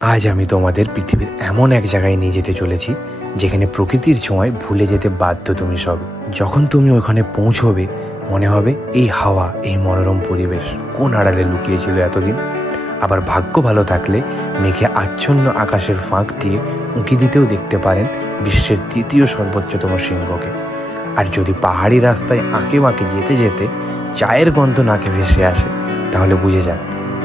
আজ আমি তোমাদের পৃথিবীর এমন এক জায়গায় নিয়ে যেতে চলেছি যেখানে প্রকৃতির ছোঁয়ায় ভুলে যেতে বাধ্য তুমি সব। যখন তুমি ওখানে পৌঁছবে মনে হবে এই হাওয়া, এই মনোরম পরিবেশ কোন আড়ালে লুকিয়েছিল এতদিন। আবার ভাগ্য ভালো থাকলে মেঘে আচ্ছন্ন আকাশের ফাঁক দিয়ে উঁকি দিতেও দেখতে পারেন বিশ্বের তৃতীয় সর্বোচ্চতম শৃঙ্গকে। আর যদি পাহাড়ি রাস্তায় আঁকে বাঁকে যেতে যেতে চায়ের গন্ধ নাকে ভেসে আসে তাহলে বুঝে যান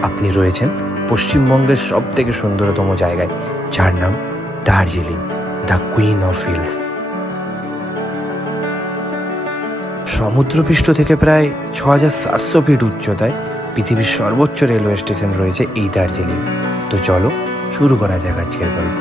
আপনি রয়েছেন পশ্চিমবঙ্গের সব থেকে সুন্দরতম জায়গায়, যার নাম Darjeeling, the queen of hills. সমুদ্রপৃষ্ঠ থেকে প্রায় ৬৭০০ ফিট উচ্চতায় পৃথিবীর সর্বোচ্চ রেলওয়ে স্টেশন রয়েছে এই দার্জিলিং। তো চলো শুরু করা যাক আজকের গল্প।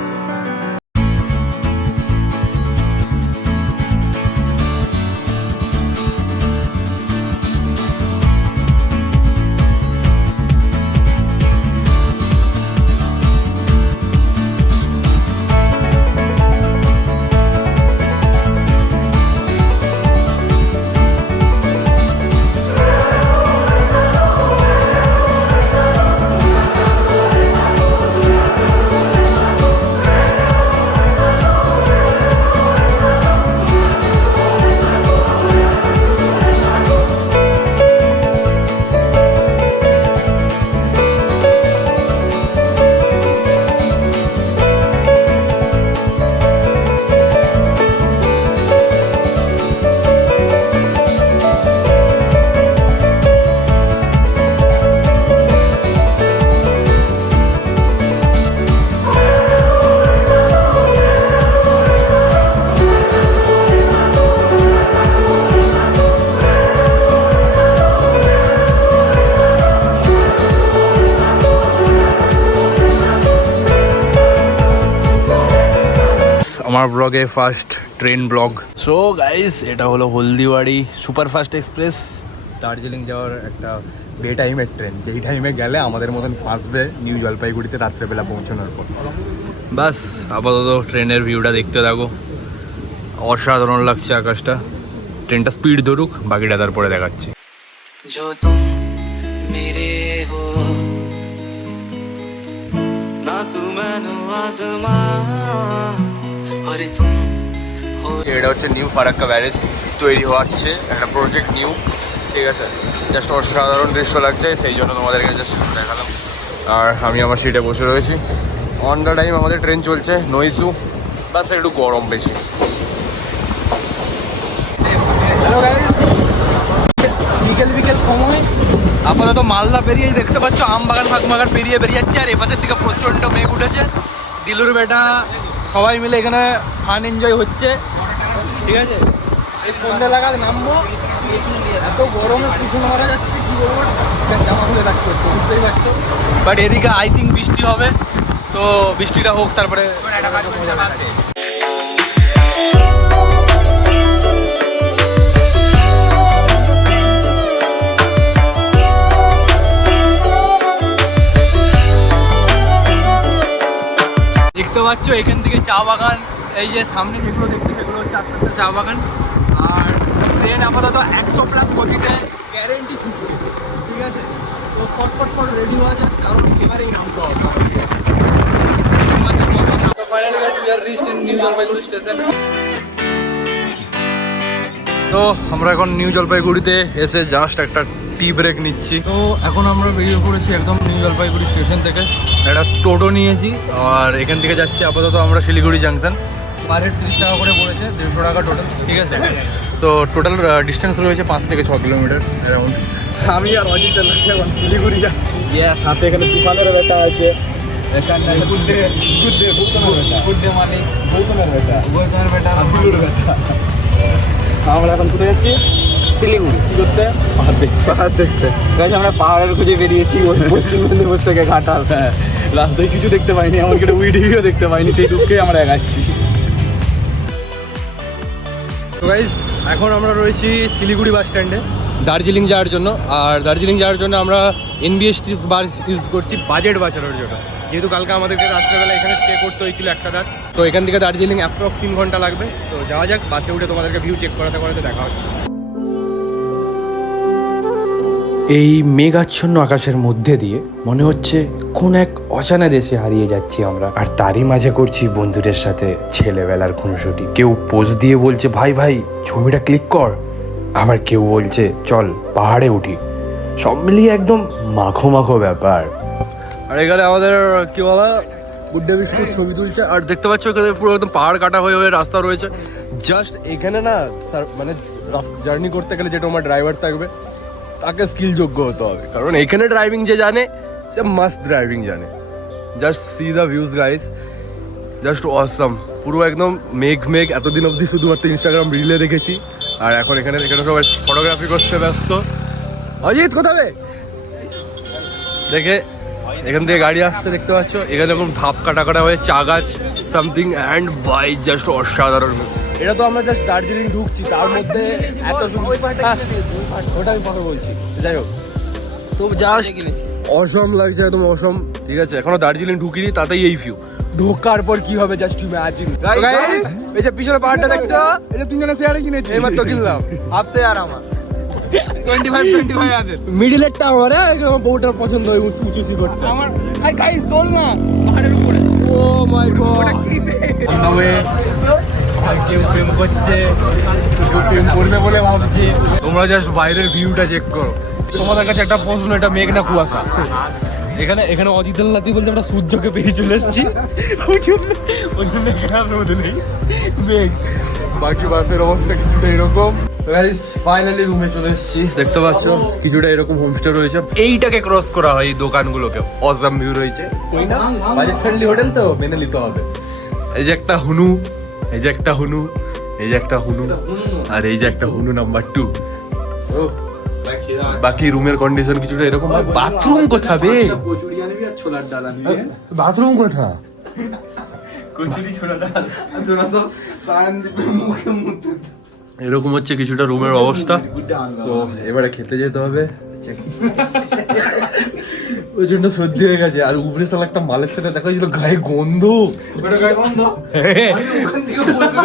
আমার ব্লগে first train blog. So guys, এটা হলো হলদিবাড়ি সুপারফাস্ট এক্সপ্রেস, দার্জিলিং যাওয়ার একটা বে টাইমের ট্রেন, যেই টাইমে গেলে আমাদের মতন ফাঁসবে নিউ জলপাইগুড়িতে রাত্রেবেলা পৌঁছানোর পর। বাস আপাতত ট্রেনের ভিউটা দেখতে থাকো, অসাধারণ লাগছে আকাশটা। ট্রেনটা স্পিড ধরুক, বাকিটা তারপরে দেখাচ্ছি। এটা হচ্ছে নিউ ফারাক্কা ব্যারেজ, তৈরি হচ্ছে একটা প্রজেক্ট নিউ, ঠিক আছে। জাস্ট অসাধারণ দৃশ্য লাগছে, সেই জন্য তোমাদেরকে জাস্ট দেখালাম। আর আমি আমার সিটে বসে রয়েছি, অন দ্য টাইম আমাদের ট্রেন চলছে, নো ইস্যু। বাস একটু গরম বেশি। বিকেল সময় আপাতত মালদা পেরিয়েই দেখতে পাচ্ছ আমবাগান ফাঁকবাগান পেরিয়ে যাচ্ছে। আর এপাশের দিকে প্রচণ্ড মেঘ উঠেছে। দিলুর বেটা সবাই মিলে এখানে ফান এনজয় হচ্ছে, ঠিক আছে। এই সন্ধ্যে লাগাতে নামবো, এত গরমে পিছনে মারা যাচ্ছে, কী করবো, জামা খুলে রাখতে হচ্ছে, বুঝতেই পারছো। বাট এদিকে আই থিঙ্ক বৃষ্টি হবে, তো বৃষ্টিটা হোক তারপরে। দেখতে পাচ্ছ এখান থেকে চা বাগান, এই যে সামনে যেগুলো দেখছি সেগুলো হচ্ছে আস্তে আস্তে চা বাগান। আর ট্রেন আপাতত 100+ গতিতে গ্যারেন্টি ছুটছে, ঠিক আছে। তো ফট রেডি হওয়া যাক, কারণ এবারেই নামতে হবে। তো আমরা এখন নিউ জলপাইগুড়িতে এসে জাস্ট একটা টি ব্রেক নিচ্ছি। তো এখন আমরা বেরিয়ে পড়েছি একদম নিউ জলপাইগুড়ি স্টেশন থেকে। একটা টোটো নিয়েছি আর এখান থেকে যাচ্ছি আপাতত আমরা শিলিগুড়ি জাংশন। পার হেড 30 টাকা করে পড়েছে, 150 টাকা টোটাল, ঠিক আছে। তো টোটাল ডিস্টেন্স রয়েছে 5 থেকে 6 কিলোমিটার অ্যারাউন্ড। আমি আর অজিত এখন শিলিগুড়ি যাচ্ছি। সাথে এখানে তুফানের বেটা আছে, আমরা এখন কোথায় যাচ্ছি? শিলিগুড়ি। কি করতে? পাহাড় দেখতে। আমরা পাহাড়ের খুঁজে বেরিয়েছি পশ্চিম মেদিনীপুর থেকে ঘাটাল। হ্যাঁ, রাস্তায় কিছু দেখতে পাইনি, এমনকি একটা উইডিও দেখতে পাইনি, সেই দুঃখেই আমরা এগাচ্ছি। তো গাইস, এখন আমরা রয়েছি শিলিগুড়ি বাস স্ট্যান্ডে দার্জিলিং যাওয়ার জন্য। আর দার্জিলিং যাওয়ার জন্য আমরা NBST বাস ইউজ করছি বাজেট বাঁচানোর জন্য, যেহেতু কালকে আমাদেরকে রাত্রেবেলা এখানে স্টে করতে হয়েছিল একটা রাত। তো এখান থেকে দার্জিলিং অ্যাপ্রক্স 3 ঘন্টা লাগবে। তো যাওয়া যাক, বাসে উঠে তোমাদেরকে ভিউ চেক করাতে দেখা হচ্ছে। এই মেঘাচ্ছন্ন আকাশের মধ্যে দিয়ে মনে হচ্ছে কোন এক অজানা দেশে হারিয়ে যাচ্ছি আমরা, আর তারই মাঝে করছি বন্ধুদের সাথে ছেলেবেলার খুনসুটি। কেউ পোজ দিয়ে বলছে ভাই ভাই ছবিটা ক্লিক কর, আবার কেউ বলছে চল পাহাড়ে উঠি। সব মিলিয়ে একদম মাখো মাখো ব্যাপার। আর এখানে আমাদের কি বলা গুড্ডে বিস্কুট ছবি তুলছে, আর দেখতে পাচ্ছ এখানে পুরো একদম পাহাড় কাটা হয়ে হয়ে রাস্তা রয়েছে। জাস্ট এখানে না মানে জার্নি করতে গেলে যে তোমার ড্রাইভার থাকবে তাকে স্কিল যোগ্য হতে হবে, কারণ এখানে ড্রাইভিং যে জানে সে মাস্ট ড্রাইভিং জানে। Just see the views guys, just awesome. পুরো একদম মেঘ মেঘ। এতদিন অবধি শুধুমাত্র ইনস্টাগ্রাম রিলে দেখেছি, আর এখন এখানে সবাই ফটোগ্রাফি করতে ব্যস্ত। অজিত কোথাবে দেখে এখান থেকে গাড়ি আসছে দেখতে পাচ্ছ, এখানে এরকম ধাপ কাটা কাটা হয়ে চা গাছ সামথিং অ্যান্ড বাই জাস্ট অসাধারণ। এটা তো আমরা জাস্ট দার্জিলিং ঢুকছি, তার মধ্যে এত সুন্দর ওটা আমি কথা বলছি। যাই হোক, তো জাস্ট অসম লাগছে, একদম অসম। ঠিক আছে, এখনো দার্জিলিং ঢুকিনি, তাতেই এই ভিউ। ঢোকার পর কি হবে জাস্ট ইমাজিন। গাইস এই যে পিছনে পাহাড়টা দেখছো, এই যে তিনজনে শেয়ারে কিনেছি, এইমাত্র কিনলাম। হাফ শেয়ার আমার 25 আছে। মিডলেরটা আমার, আমার বউটার পছন্দ হয় উঁচু করছে আমার। গাইস দোল না পাহাড়ের উপরে। ও মাই গড, কেউ প্রেম করছে, কেউ প্রেম করবে বলে ভাবছি। তোমরা জাস্ট বাইরের ভিউটা চেক করো। তোমাদের কাছে একটা প্রশ্ন, এটা মেঘ না কুয়াশা? এখানে অজিতাল নাতি বলতে আমরা সূর্যকে পেরিয়ে চলে এসেছি, ওই জন্য এখানে আর রোদ নেই, মেঘ। বাকি বাসের অবস্থা কিছুটা এরকম। গাইস ফাইনালি রুমে চলে এসেছি, দেখতে পাচ্ছ কিছুটা এরকম হোমস্টে রয়েছে। এইটাকে ক্রস করা হয় এই দোকানগুলোকে, অসাম ভিউ রয়েছে। কই না বাজেট ফ্রেন্ডলি হোটেল তো মেনে নিতে হবে। এই যে একটা হুনু, এই যে একটা হুনু, এই যে একটা হুনু, আর এই যে একটা হুনু নাম্বার 2। বাকি রুমের কন্ডিশন কিছুটা এরকম। বাথরুম কোথা বে? কচুরি আনবি আর ছোলার ডাল আনবি। বাথরুম কোথা? কচুরি ছোলার ডাল তোরা তো পান দিবে মুখে মুতে। এরকম হচ্ছে কিছুটা রুমের অবস্থা। তো এবারে খেতে যেতে হবে, ওই জন্য সর্দি হয়ে গেছে। আর উপরে সাল একটা মালের সাথে দেখা হয়েছিল, গায়ে গন্ধ। ওটা গায়ে গন্ধ? আমি ওখান থেকে বসে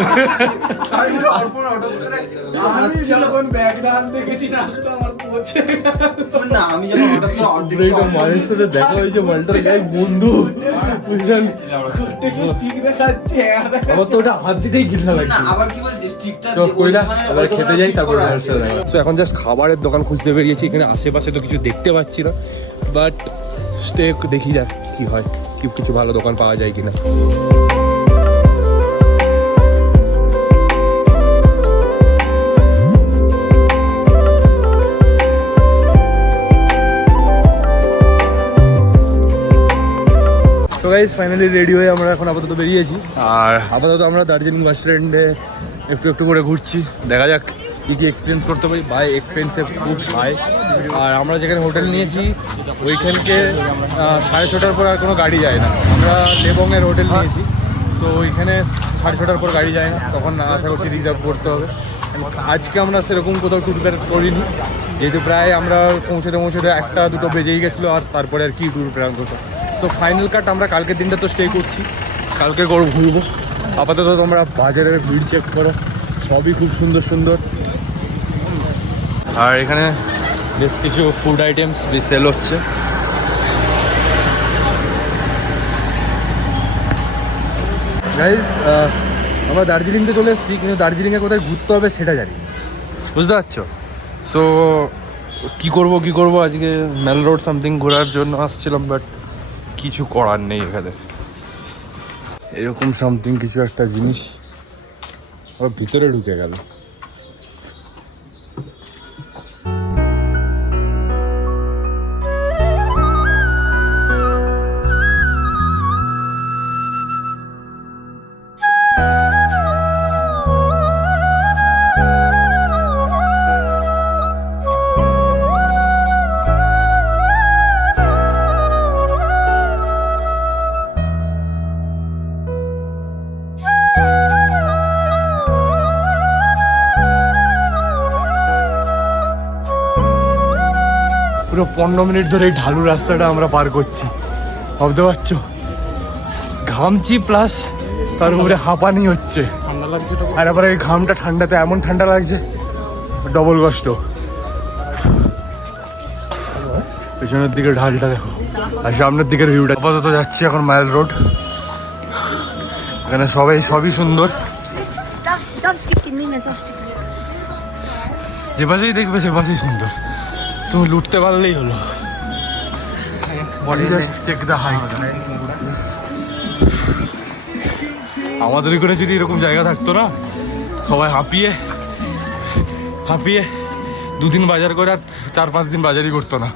আমি অর্পণ অটো করে আচ্ছা কোন ব্যাগটা আনতে গেছি, না তো আমার পৌঁছে না। আমি যখন হঠাৎ করে অর্ধেক মালের সাথে দেখা হয়েছে, মালটার গায়ে গন্ধ। বুঝলেন প্রত্যেকটা স্টিক দেখাচ্ছে, আমার তো ওটা হাত দিতেই ঘৃণা লাগছে। আবার কি বলছে স্টিকটা যে কইলা আবার খেতে যাই, তারপর তো এখন জাস্ট খাবারের দোকান খুঁজতে বেরিয়েছি। এখানে আশেপাশে তো কিছু দেখতে পাচ্ছি না, বাট স্টে দেখি যাক কি হয়, কিছু ভালো দোকান পাওয়া যায় কিনা। তো গাইস ফাইনালি রেডি হয়ে আমরা এখন আপাতত বেরিয়েছি, আর আপাতত আমরা দার্জিলিং বাস স্ট্যান্ডে একটু একটু করে ঘুরছি। দেখা যাক কী কী এক্সপিরিয়েন্স করতে পারি। ভাই এক্সপেন্সিভ খুব হাই। আর আমরা যেখানে হোটেল নিয়েছি ওইখানকে 6:30টার পর আর কোনো গাড়ি যায় না। আমরা লেবংয়ের হোটেল নিয়েছি, তো ওইখানে 6:30টার পর গাড়ি যায় না, তখন আশা করছি রিজার্ভ করতে হবে। আজকে আমরা সেরকম কোথাও ট্যুর প্ল্যান করিনি, যেহেতু প্রায় আমরা পৌঁছতে 1-2 বেজেই গেছিলো, আর তারপরে আর কি ট্যুর প্ল্যান করতো। তো ফাইনাল কাট আমরা কালকের দিনটা তো স্টে করছি, কালকে ঘুরবো। আপাতত তোমরা বাজারের ভিড় চেক করো, সবই খুব সুন্দর সুন্দর। আর এখানে বেশ কিছু ফুড আইটেমস বেশ সেল হচ্ছে। গাইস আমরা দার্জিলিংতে চলে এসেছি, কিন্তু দার্জিলিংয়ে কোথায় ঘুরতে হবে সেটা জানি, বুঝতে পারছো? সো কী করবো আজকে মেল রোড সামথিং ঘোরার জন্য আসছিলাম, বাট কিছু করার নেই। এখানে এরকম সামথিং কিছু একটা জিনিস আবার ভিতরে ঢুকে গেল। পুরো 15 মিনিট ধরে এই ঢালু রাস্তাটা আমরা পার করছি, ভাবতে পারছো? ঘামছি প্লাস তার উপরে হাঁপানি হচ্ছে, ঠান্ডা লাগছে। আর আবার এই ঘামটা ঠান্ডাতে এমন ঠান্ডা লাগছে, ডবল কষ্ট। পেছনের দিকে ঢালটা দেখো, আর সামনের দিকের ভিউটা। আপাতত যাচ্ছি এখন মাইল রোড। এখানে সবই সুন্দর, যে পাশেই দেখবে সে পাশেই সুন্দর, তুমি লুটতে পারলেই হলো। Check the height. আমাদের করে যদি এরকম জায়গা থাকতো না, সবাই হাঁপিয়ে 2 দিন বাজার করে আর 4-5 দিন বাজারই করতো না।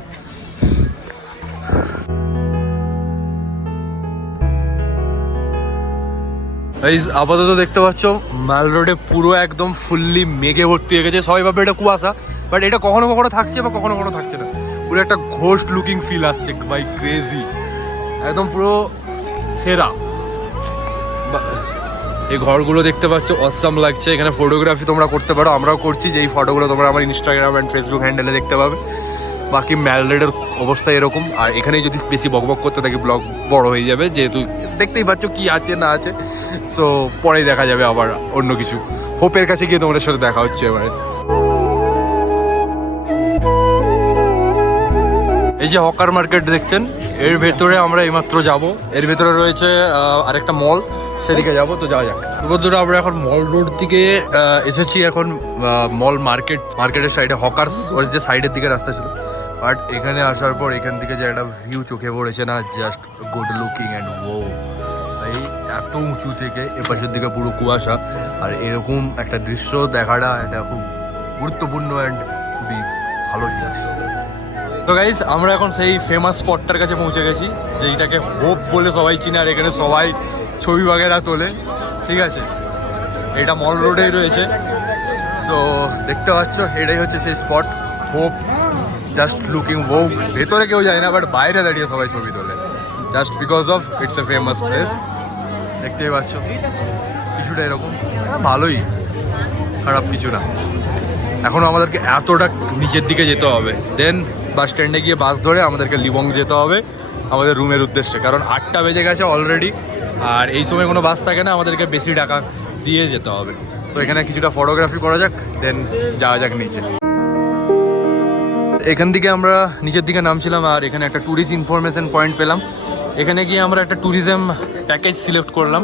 আপাতত দেখতে পাচ্ছ মাল রোডে পুরো একদম ফুললি মেঘে ভর্তি হয়ে গেছে। সবাই ভাবে এটা কুয়াশা, বাট এটা কখনো কখনো থাকছে বা কখনো কখনো থাকছে না। পুরো একটা ঘোস্ট লুকিং ফিল আসছে, বাই ক্রেজি, একদম পুরো সেরা। এই ঘরগুলো দেখতে পাচ্ছ অসাম লাগছে। এখানে ফটোগ্রাফি তোমরা করতে পারো, আমরাও করছি, যে এই ফটোগুলো তোমরা আমার ইনস্টাগ্রাম অ্যান্ড ফেসবুক হ্যান্ডেলে দেখতে পাবে। বাকি ম্যালরেডের অবস্থা এরকম, আর এখানেই যদি বেশি বকবক করতে থাকি ব্লগ বড় হয়ে যাবে, যেহেতু দেখতেই পাচ্ছ কি আছে না আছে। সো পরেই দেখা যাবে আবার অন্য কিছু। হোপের কাছে গিয়ে তোমাদের সাথে দেখা হচ্ছে এবারে। এই যে হকার মার্কেট দেখছেন, এর ভেতরে আমরা এইমাত্র যাব। এর ভেতরে রয়েছে আরেকটা মল, সেদিকে যাবো। তো যাওয়া যাক। বন্ধুরা, আমরা এখন মল রোড থেকে এসেছি। এখন মল মার্কেটের সাইডে হকার্স ওর যে সাইডের দিকে রাস্তা ছিল, বাট এখানে আসার পর এখান থেকে যে একটা ভিউ চোখে পড়েছে না, জাস্ট গুড লুকিং অ্যান্ড ও ভাই, এত উঁচু থেকে এপাশের দিকে পুরো কুয়াশা, আর এরকম একটা দৃশ্য দেখাটা এটা খুব গুরুত্বপূর্ণ অ্যান্ড খুবই ভালো জিনিস। তো গাইস, আমরা এখন সেই ফেমাস স্পটটার কাছে পৌঁছে গেছি, যেইটাকে হোপ বলে সবাই চিনে, আর এখানে সবাই ছবি বাগেরা তোলে। ঠিক আছে, এটা মল রোডেই রয়েছে। সো দেখতে পাচ্ছ, এটাই হচ্ছে সেই স্পট, হোপ। জাস্ট লুকিং ও, ভেতরে কেউ যায় না, বাট বাইরে দাঁড়িয়ে সবাই ছবি তোলে, just because of it's a famous place. দেখতেই পাচ্ছ কিছুটা এরকম, ভালোই, খারাপ কিছু না। এখনও আমাদেরকে এতটা নিচের দিকে যেতে হবে, দেন বাস স্ট্যান্ডে গিয়ে বাস ধরে আমাদেরকে লিবং যেতে হবে আমাদের রুমের উদ্দেশ্যে, কারণ 8টা বেজে গেছে অলরেডি, আর এই সময় কোনো বাস থাকে না, আমাদেরকে বেশি টাকা দিয়ে যেতে হবে। তো এখানে কিছুটা ফটোগ্রাফি করা যাক, দেন যাওয়া যাক নিচে। এখান থেকে আমরা নিচের দিকে নামছিলাম, আর এখানে একটা ট্যুরিস্ট ইনফরমেশন পয়েন্ট পেলাম। এখানে গিয়ে আমরা একটা ট্যুরিজম প্যাকেজ সিলেক্ট করলাম।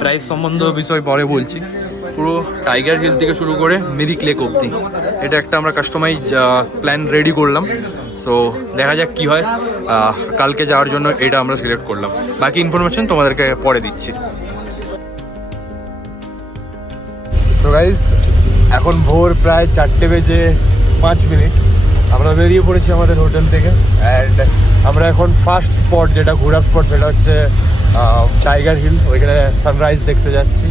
প্রাইস সম্বন্ধ বিষয় পরে বলছি। পুরো টাইগার হিল থেকে শুরু করে মিরিক লেক অবধি, এটা একটা আমরা কাস্টমাইজ প্ল্যান রেডি করলাম। সো দেখা যাক কি হয়। কালকে যাওয়ার জন্য এটা আমরা সিলেক্ট করলাম। বাকি ইনফরমেশন তোমাদেরকে পরে দিচ্ছি। সো গাইস, এখন ভোর প্রায় 4:05। আমরা বেরিয়ে পড়েছি আমাদের হোটেল থেকে, অ্যান্ড আমরা এখন ফার্স্ট স্পট, যেটা ঘোরার স্পট, সেটা হচ্ছে টাইগার হিল। ওইখানে সানরাইজ দেখতে যাচ্ছি।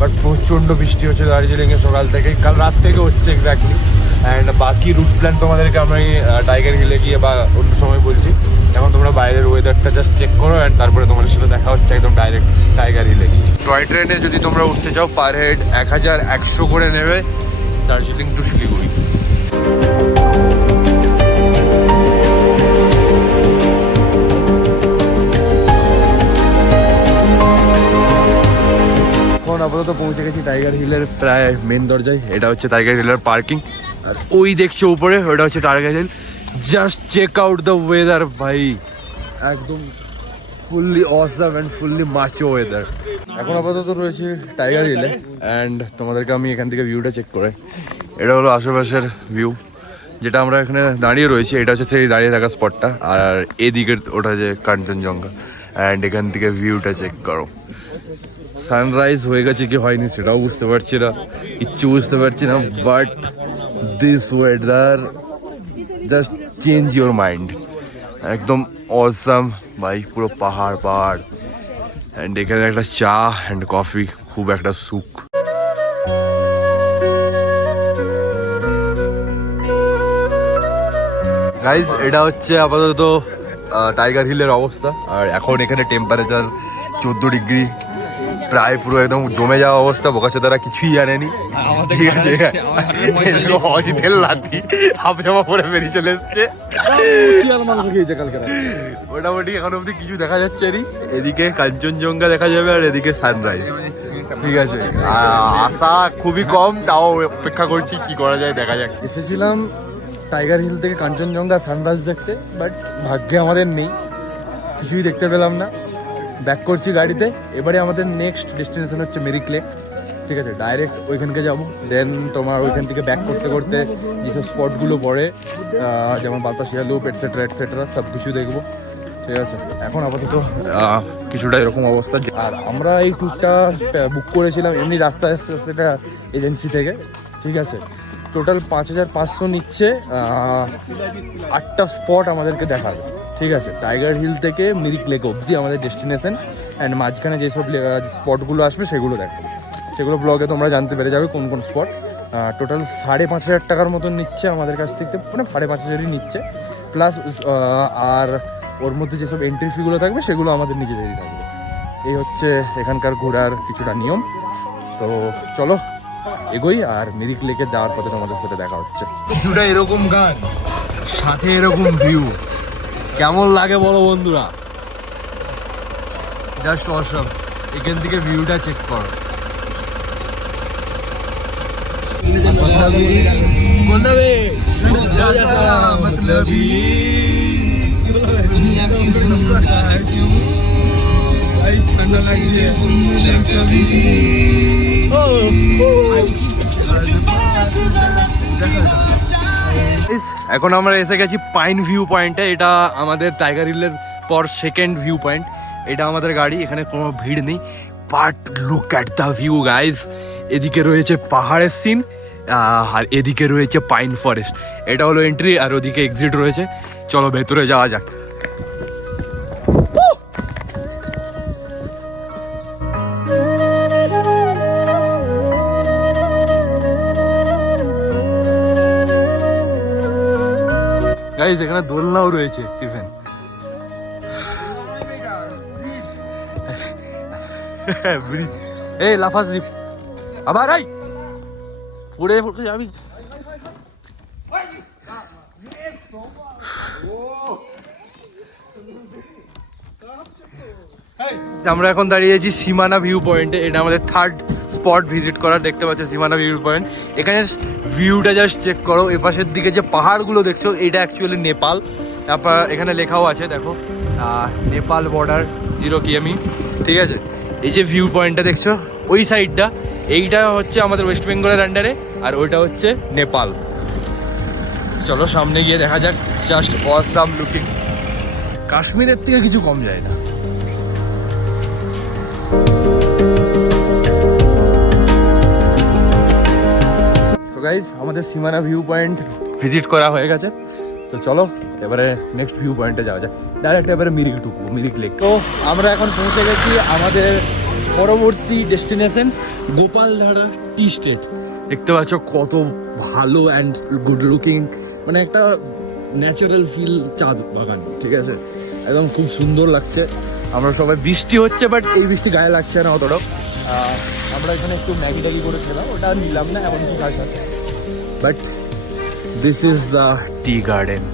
বাট প্রচণ্ড বৃষ্টি হচ্ছে দার্জিলিংয়ে সকাল থেকে, কাল রাত থেকে হচ্ছে এক্স্যাক্টলি। অ্যান্ড বাকি রুট প্ল্যান তোমাদেরকে আমি টাইগার হিলে গিয়ে বা অন্য সময় বলছি। এখন তোমরা বাইরের ওয়েদারটা জাস্ট চেক করো, অ্যান্ড তারপরে তোমাদের সাথে দেখা হচ্ছে একদম ডাইরেক্ট টাইগার হিলে গিয়ে। টয় ট্রেনে যদি তোমরা উঠতে চাও, পার হেড 1100 করে নেবে দার্জিলিং টু শিলিগুড়ি। আপাতত পৌঁছে গেছি টাইগার হিলের প্রায় মেন দরজায়। এটা হচ্ছে টাইগার হিলের পার্কিং, আর ওই দেখছো উপরে, ওটা হচ্ছে Tiger Hill. Just check out the weather ভাই, একদম fully awesome and fully macho weather. এখন আপাতত রয়েছে টাইগার হিলে, অ্যান্ড তোমাদেরকে আমি এখান থেকে ভিউটা চেক করে, এটা হলো আশেপাশের ভিউ, যেটা আমরা এখানে দাঁড়িয়ে রয়েছি। এটা হচ্ছে সেই দাঁড়িয়ে থাকা স্পটটা, আর এদিকে ওটা যে কাঞ্চনজঙ্ঘা, অ্যান্ড এখান থেকে ভিউটা চেক করো। সানরাইজ হয়ে গেছে কি হয়নি সেটাও বুঝতে পারছি না, কিচ্ছু বুঝতে পারছি না, but this weather just change your mind. একদম অসাম ভাই, পুরো পাহাড়, অ্যান্ড এখানে একটা চা অ্যান্ড কফি, খুব একটা সুখ। গাইজ, এটা হচ্ছে আপাতত টাইগার হিলের অবস্থা, আর এখন এখানে টেম্পারেচার 14 ডিগ্রি, প্রায় পুরো একদম জমে যাওয়া অবস্থা। বোকাচোদারা কিছুই জানেনি, ঠিক আছে, অজিতের লাঠি হাফজামা পরে বেরিয়ে চলে এসছে। মোটামুটি এখন অব্দি কিছু দেখা যাচ্ছে নি। এদিকে কাঞ্চনজঙ্ঘা দেখা যাবে, আর এদিকে সানরাইজ। ঠিক আছে, আশা খুবই কম, তাও অপেক্ষা করছি কি করা যায়, দেখা যাক। এসেছিলাম টাইগার হিল থেকে কাঞ্চনজঙ্ঘা সানরাইজ দেখতে, বাট ভাগ্যে আমাদের নেই, কিছুই দেখতে পেলাম না। ব্যাক করছি গাড়িতে। এবারে আমাদের নেক্সট ডেস্টিনেশন হচ্ছে মিরিক লেক। ঠিক আছে, ডাইরেক্ট ওইখানকে যাবো। দেন তোমার ওইখান থেকে ব্যাক করতে করতে যেসব স্পটগুলো পড়ে, যেমন বাতাসিয়া লুপ এটসেট্রা সব কিছু দেখবো। ঠিক আছে, এখন আপাতত কিছুটা এরকম অবস্থা। আর আমরা এই ট্যুরটা বুক করেছিলাম এমনি রাস্তায় আসতে আসতে এটা এজেন্সি থেকে। ঠিক আছে, টোটাল 5,500 নিচ্ছে, 8টা স্পট আমাদেরকে দেখাবে। ঠিক আছে, টাইগার হিল থেকে মিরিক লেক অবধি আমাদের ডেস্টিনেশন, অ্যান্ড মাঝখানে যেসব স্পটগুলো আসবে সেগুলো দেখাবে। সেগুলো ব্লগে তোমরা জানতে পেরে যাবে কোন কোন স্পট। টোটাল 5,500 টাকার মতন নিচ্ছে আমাদের কাছ থেকে, মানে 5,500ই নিচ্ছে, প্লাস আর ওর মধ্যে যেসব এন্ট্রি ফিগুলো থাকবে সেগুলো আমাদের নিজেদেরই থাকবে। এই হচ্ছে এখানকার ঘোরার কিছুটা নিয়ম। তো চলো এগোই, আর মিরিক লেকে যাওয়ার পথে তোমাদের সাথে দেখা হচ্ছে। কিছুটা এরকম গান, সাথে এরকম ভিউ, কেমন লাগে বলো বন্ধুরা? জাস্ট অসম। এখান থেকে ভিউটা চেক করো। এখন আমরা এসে গেছি পাইন ভিউ পয়েন্টে। এটা আমাদের টাইগার হিলের পর সেকেন্ড ভিউ পয়েন্ট। এটা আমাদের গাড়ি, এখানে কোনো ভিড় নেই, but look at the view guys. এদিকে রয়েছে পাহাড়ের সিন, আর এদিকে রয়েছে পাইন ফরেস্ট। এটা হলো এন্ট্রি, আর ওদিকে এক্সিট রয়েছে। চলো ভেতরে যাওয়া যাক। গাইজ এখানে দোলনাও রয়েছে ইভেন। এই লাফাস দ্বীপ আবার আই পড়ে যাবি। আমরা এখন দাঁড়িয়ে আছি সীমানা ভিউ পয়েন্টে। এটা আমাদের থার্ড স্পট ভিজিট করার। দেখতে পাচ্ছ সীমানা ভিউ পয়েন্ট। এখানে ভিউটা জাস্ট চেক করো। এপাশের দিকে যে পাহাড়গুলো দেখছো এটা অ্যাকচুয়ালি নেপাল। তারপর এখানে লেখাও আছে দেখো, নেপাল বর্ডার 0 কিমি। ঠিক আছে, এই যে ভিউ পয়েন্টটা দেখছো ওই সাইডটা, এইটা হচ্ছে আমাদের ওয়েস্ট বেঙ্গলের আন্ডারে, আর ওইটা হচ্ছে নেপাল। চলো সামনে গিয়ে দেখা যাক। জাস্ট অসাম লুকিং, কাশ্মীরের থেকে কিছু কম যায় না। তো গাইজ আমাদের সীমানা ভিউ পয়েন্ট ভিজিট করা হয়ে গেছে। তো চলো এবারে নেক্সট ভিউ পয়েন্টে যাওয়া যাক। ডাইরেক্ট এবারে মিরিক ঢুকবো, মিরিক লেক। তো আমরা এখন পৌঁছে গেছি আমাদের পরবর্তী ডেস্টিনেশন গোপালধারা টি স্টেট। দেখতে পাচ্ছ কত ভালো অ্যান্ড গুড লুকিং, মানে একটা ন্যাচারাল ফিল চা বাগান। ঠিক আছে, একদম খুব সুন্দর লাগছে। আমরা সবাই, বৃষ্টি হচ্ছে বাট এই বৃষ্টি গায়ে লাগছে না অতটাও। আমরা এখানে একটু ম্যাগি ট্যাগি করে খেলাম, ওটা নিলাম না, এমন কি কাজ আছে। But this is the tea garden.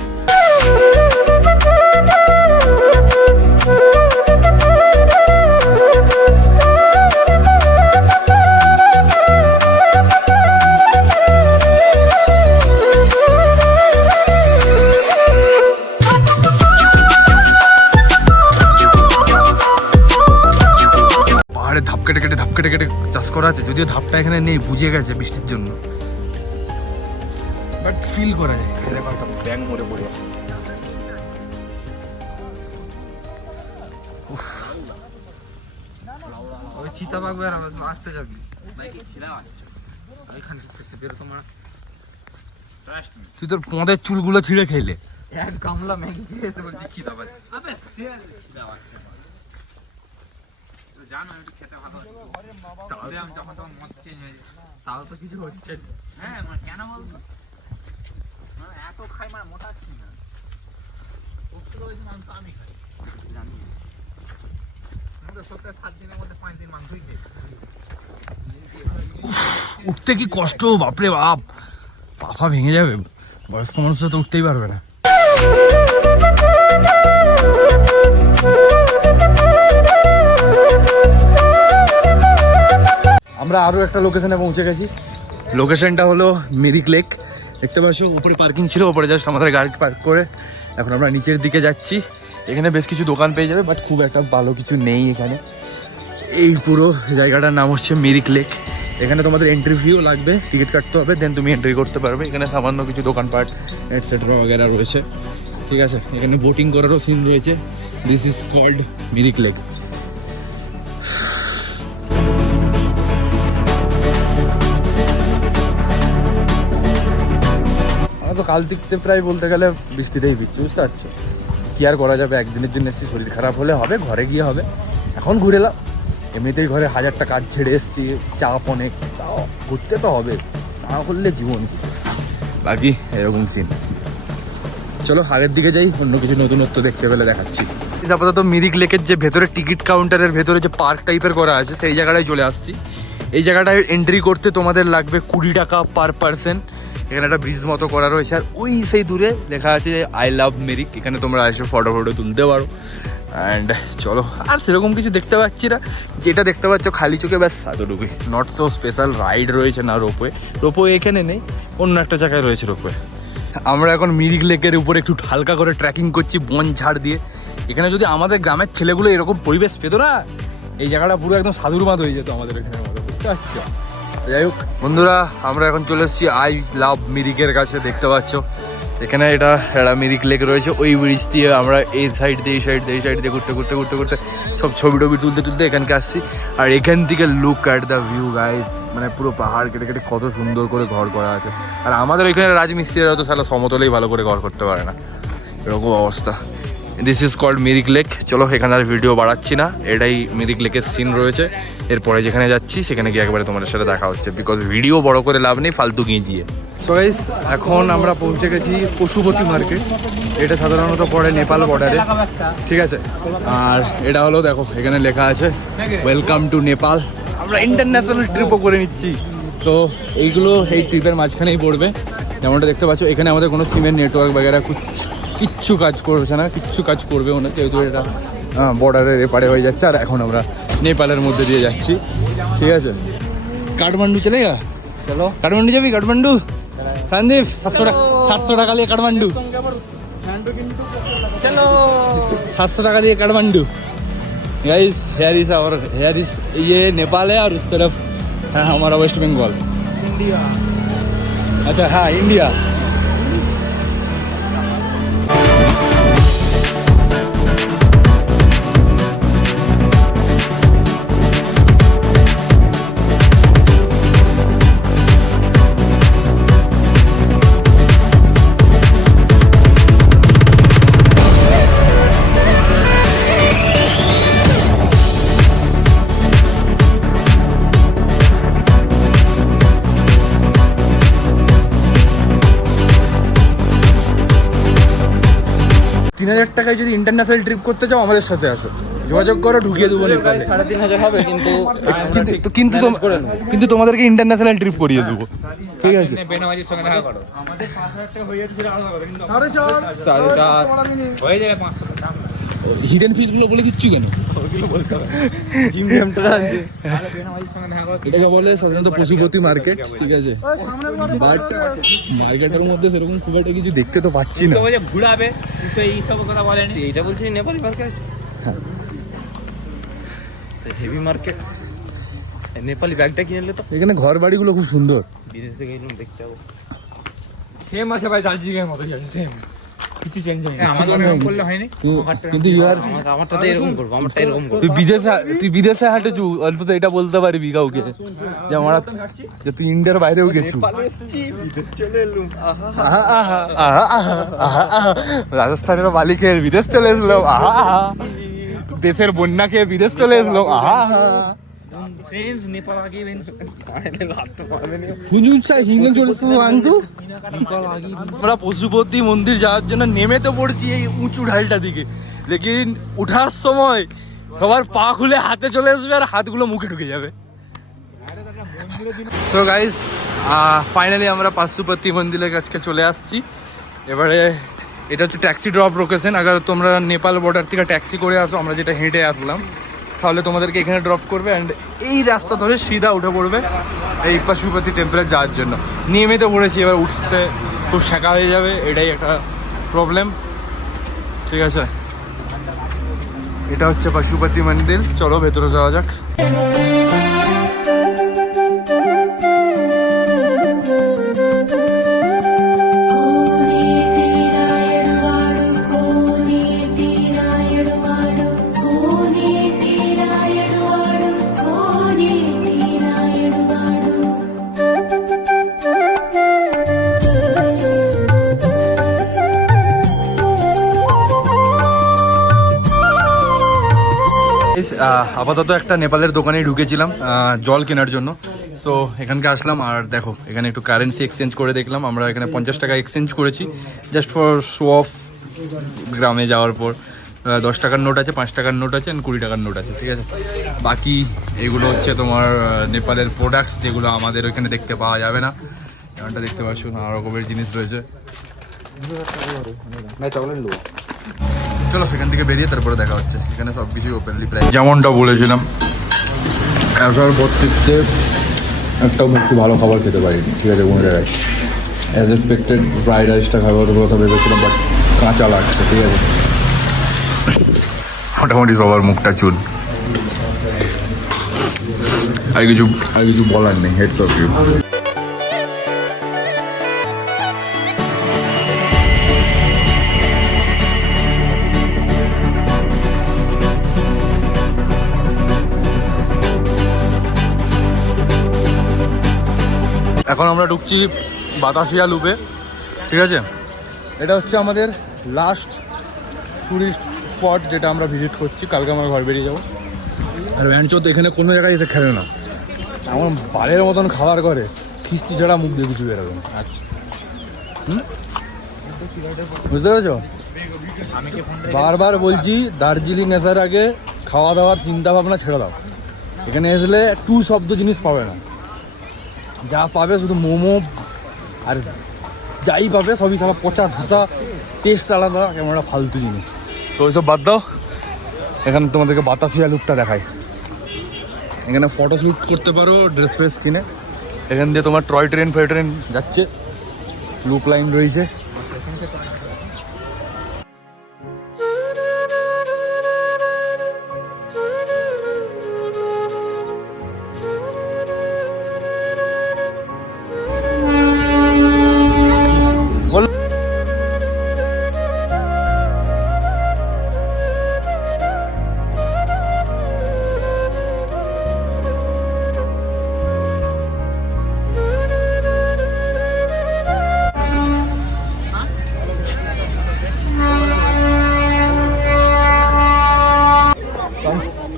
ধাপ কেটে কেটে চাষ করা আছে, যদিও ধাপটা এখানে নেই, বুঝে গেছে বৃষ্টির জন্য, বাট ফিল করা যায়। ব্যাং মরে পড়ে ওই চিতা পাকবে আর আসতে যাবি তুই তোর পদের চুলগুলো ছিঁড়ে খেলে এক গামলা ম্যাগি খেয়েছে বলছি খিদা পাচ্ছে। জানো আমি খেতে ভালো আমি যখন তখন মদ চেঞ্জ হয়ে যায়, তাও তো কিছু হচ্ছে। হ্যাঁ মানে কেন বলতো এত খাই, মানে মোটাচ্ছি না। মাংস আমি খাই জানি, সপ্তাহে 7 দিনের মধ্যে 5 দিন মাংসই খাই। উঠতে কি কষ্ট বাপরে বাপ, পাফা ভেঙে যাবে। বয়স্ক মানুষ তো উঠতেই পারবে না। আমরা আরও একটা লোকেশনে পৌঁছে গেছি। লোকেশনটা হলো মিরিক লেক। দেখতে পাচ্ছ উপরে পার্কিং ছিল, উপরে জাস্ট আমাদের গাড়ি পার্ক করে এখন আমরা নিচের দিকে যাচ্ছি। এখানে বেশ কিছু দোকান পেয়ে যাবে, বাট খুব একটা ভালো কিছু নেই এখানে। এই পুরো জায়গাটার নাম হচ্ছে মিরিক লেক। এখানে তোমাদের এন্ট্রি ফিও লাগবে, টিকিট কাটতে হবে, দেন তুমি এন্ট্রি করতে পারবে। এখানে সামান্য কিছু দোকানপাট এটসেট্রা বগেরা রয়েছে, ঠিক আছে। এখানে বোটিং করারও সিন রয়েছে। This is called Mirik lake. আমরা তো কাল থেকে প্রায় বলতে গেলে বৃষ্টিতেই ভিজছি, বুঝতে পারছো। কি আর করা যাবে, একদিনের জন্য এসেছি, শরীর খারাপ হলে হবে, ঘরে গিয়ে হবে। এখন ঘুরে এলাম, এমনিতেই ঘরে হাজারটা কাজ ছেড়ে এসেছি, চাপ অনেক, তাও ঘুরতে তো হবে, না করলে জীবন বাকি এরকম সিন। চলো আগের দিকে যাই, অন্য কিছু নতুনত্ব দেখতে পেলে দেখাচ্ছি। আপাতত মিরিক লেকের যে ভেতরে টিকিট কাউন্টারের ভেতরে যে পার্ক টাইপের করা আছে সেই জায়গাটায় চলে আসছি। এই জায়গাটায় এন্ট্রি করতে তোমাদের লাগবে 20 টাকা পার পারসন। এখানে একটা ব্রিজ মতো করা রয়েছে, আর ওই সেই দূরে লেখা আছে আই লাভ মিরিক। এখানে তোমরা এসে ফটো তুলতে পারো। অ্যান্ড চলো, আর সেরকম কিছু দেখতে পাচ্ছি না, যেটা দেখতে পাচ্ছ খালি চোখে ব্যাস এতটুকুই। নট সো স্পেশাল রাইড রয়েছে না, রোপওয়ে। রোপওয়ে এখানে নেই, অন্য একটা জায়গায় রয়েছে রোপওয়ে। আমরা এখন মিরিক লেকের উপরে একটু হালকা করে ট্রেকিং করছি বন ঝাড় দিয়ে। এখানে যদি আমাদের গ্রামের ছেলেগুলো এরকম পরিবেশ পেত না, এই জায়গাটা পুরো একদম সাধুর মাত হয়ে যেত আমাদের এখানে, বুঝতে পারছো। যাই হোক বন্ধুরা, আমরা এখন চলে এসেছি আই লাভ মিরিকের কাছে। দেখতে পাচ্ছ এখানে এটা একটা মিরিক লেক রয়েছে। ওই ব্রিজ দিয়ে আমরা এই সাইড দিয়ে এই সাইড দিয়ে ঘুরতে সব ছবি টবি তুলতে এখানকে আসছি। আর এখান থেকে look at the view guys, মানে পুরো পাহাড় কেটে কেটে কত সুন্দর করে ঘর করা আছে। আর আমাদের ওইখানে রাজমিস্ত্রিরা তো সালা সমতলেই ভালো করে ঘর করতে পারে না, এরকম অবস্থা। This is called Mirik lake. চলো এখানে আর ভিডিও বাড়াচ্ছি না, এটাই মিরিক লেকের সিন রয়েছে। এরপরে যেখানে যাচ্ছি সেখানে গিয়ে একবারে তোমাদের সাথে দেখা হচ্ছে, বিকজ ভিডিও বড় করে লাভ নেই ফালতু গিয়ে। সো গাইস, এখন আমরা পৌঁছে গেছি পশুপতি মার্কেট। এটা সাধারণত পড়ে নেপাল বর্ডারে, ঠিক আছে। আর এটা হলো দেখো এখানে লেখা আছে ওয়েলকাম টু নেপাল। আমরা ইন্টারন্যাশনাল ট্রিপও করে নিচ্ছি, তো এইগুলো এই ট্রিপের মাঝখানেই পড়বে। যেমনটা দেখতে পাচ্ছ এখানে আমাদের কোনো সিমের নেটওয়ার্ক বগেরা কিচ্ছু কাজ করছে না, কিচ্ছু কাজ করবে না, যেহেতু এটা বর্ডারের এপারে হয়ে যাচ্ছে। আর এখন আমরা নেপালের মধ্যে দিয়ে যাচ্ছি, ঠিক আছে। কাঠমান্ডু চলে গা, চলো কাঠমান্ডু যাবি? কাঠমান্ডু সন্দীপ 700 টাকা দিয়ে কাঠমান্ডু, 700 টাকা দিয়ে काठमांडू। गाइस हेयर इज ये नेपाल है और उस तरफ है हमारा वेस्ट बंगाल, इंडिया। अच्छा हाँ, इंडिया। টাকায় যদি ইন্টারন্যাশনাল ট্রিপ করতে চাও আমাদের সাথে আসো, যোগাযোগ করো, ঢুকিয়ে দেবো। 3,500 হবে, কিন্তু তোমাদেরকে ইন্টারন্যাশনাল ট্রিপ করিয়ে দেবো, ঠিক আছে। বেনামাজির সঙ্গে দেখা করো। আমাদের 5,000 টাকা হয়ে যাচ্ছে, 4.5 হয়ে যাবে। 500 টাকা হিডেন ফিস গুলো বলে দিচ্ছি কেন? ওগুলো বলতে হবে। জিম জ্যামটা আছে, তাহলে বেনামাজির সঙ্গে দেখা করো। এটাকে বলে সাধারণত পশুপতি মার্কেট, ঠিক আছে। বাট মার্কেটের মধ্যে সেরকম খুব একটা কিছু দেখতে তো পাচ্ছি না। তো ওই যে ঘুরাবে, তো এই সব কথা বলেনি। এইটা বলছি Nepali market, heavy market. Nepali ব্যাগটা কিনে নিলে তো এখানে ঘর বাড়িগুলো খুব সুন্দর। বিদেশ থেকে এলাম দেখতে যাবো। সেম আছে ভাই, দার্জিলিংয়ের মতোই আছে, সেম, কিছু চেঞ্জ হয়নি। আমার এরকম করলে হয়নি, কিন্তু ইয়ার আমারটাতে এরকম করবো, আমারটা এরকম করবো। তুই বিদেশে হাঁটেছু, অন্তত এটা বলতে পারবি কাউকে যে আমরা, যে তুই ইন্ডিয়ার বাইরেও গেছু। বিদেশ চলে এলুম, রাজস্থানের বালি খেয়ে বিদেশ চলে এসলাম, দেশের বন্যা খেয়ে বিদেশ চলে এসলাম। ফ্রেন্ডস নেপাল আগে আমরা পশুপতি মন্দির যাওয়ার জন্য নেমে তো পড়ছি এই উঁচু ঢালটা দিকে, লেকিন উঠার সময় সবার পা খুলে হাতে চলে আসবে আর হাতগুলো মুখে ঢুকে যাবে। সো গাইস, ফাইনালি আমরা পশুপতি মন্দিরের কাছে চলে আসছি। এবারে এটা হচ্ছে ট্যাক্সি ড্রপ লোকেশন। আবার তোমরা নেপাল বর্ডার থেকে ট্যাক্সি করে আসো, আমরা যেটা হেঁটে আসলাম, তাহলে তোমাদেরকে এখানে ড্রপ করবে অ্যান্ড এই রাস্তা ধরে সিধা উঠে পড়বে এই পশুপতি টেম্পলে যাওয়ার জন্য। নেমে তো পড়েছি, এবার উঠতে খুব শেখা হয়ে যাবে, এটাই একটা প্রবলেম। ঠিক আছে, এটা হচ্ছে পশুপতি মন্দির, চলো ভেতরে যাওয়া যাক। আপাতত একটা নেপালের দোকানে ঢুকেছিলাম জল কেনার জন্য। সো এখানকে আসলাম আর দেখো এখানে একটু কারেন্সি এক্সচেঞ্জ করে দেখলাম। আমরা এখানে 50 টাকা এক্সচেঞ্জ করেছি জাস্ট ফর শো অফ। গ্রামে যাওয়ার পর 10 টাকার নোট আছে, 5 টাকার নোট আছে, 20 টাকার নোট আছে। ঠিক আছে, বাকি এগুলো হচ্ছে তোমার নেপালের প্রোডাক্টস, যেগুলো আমাদের ওইখানে দেখতে পাওয়া যাবে না। এমনটা দেখতে পাচ্ছ, নানা রকমের জিনিস রয়েছে। চলো এখান থেকে বেরিয়ে তারপরে দেখা হচ্ছে। এখানে সব কিছুই ওপেনলি প্রায় যেমনটা বলেছিলাম, আসার পর থেকে একটাও একটু ভালো খাবার খেতে পারিনি। ঠিক আছে, কোনো জায়গায় অ্যাজ এক্সপেক্টেড ফ্রাইড রাইসটা খাবার কথা ভেবেছিলাম, বাট কাঁচা লাগছে। ঠিক আছে, মোটামুটি সবার মুখটা চুল। আর কিছু বলার নেই, হেডস অফ ইউ। এখন আমরা ঢুকছি বাতাসিয়া লুপে। ঠিক আছে, এটা হচ্ছে আমাদের লাস্ট ট্যুরিস্ট স্পট যেটা আমরা ভিজিট করছি। কালকে আমরা ঘর বেরিয়ে যাবো। আর ভ্যানচোদ এখানে কোনো জায়গায় এসে খেলে না, এমন বালের মতন খাবার করে, খিস্তি ছাড়া মুখ দিয়ে কিছু বেরোবে না। আচ্ছা, বুঝতে পেরেছ? বারবার বলছি, দার্জিলিং আসার আগে খাওয়া দাওয়ার চিন্তা ভাবনা ছেড়ে দাও। এখানে আসলে টু শব্দ জিনিস পাবে না, যা পাবে শুধু মোমো, আর যাই পাবে সবই সারা পচা ধোসা, টেস্ট আলাদা, কেমন একটা ফালতু জিনিস। তো ওইসব বাদ দাও, এখানে তোমাদেরকে বাতাসিয়া লুকটা দেখায়। এখানে ফটোশ্যুট করতে পারো ড্রেস ফ্রেস কিনে। এখান দিয়ে তোমার টয় ট্রেন যাচ্ছে, লুপ লাইন রয়েছে।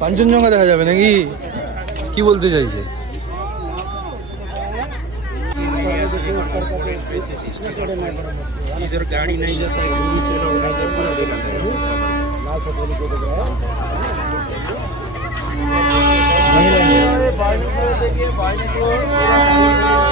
কাঞ্চনজঙ্ঘা দেখা যাবে নাকি? কি বলতে চাইছে? इधर गाड़ी नहीं जाता है, दूरी से लोग उठाते हैं, पूरा देखा है। लाल सफेद को देख रहा है। देखिए बाइक को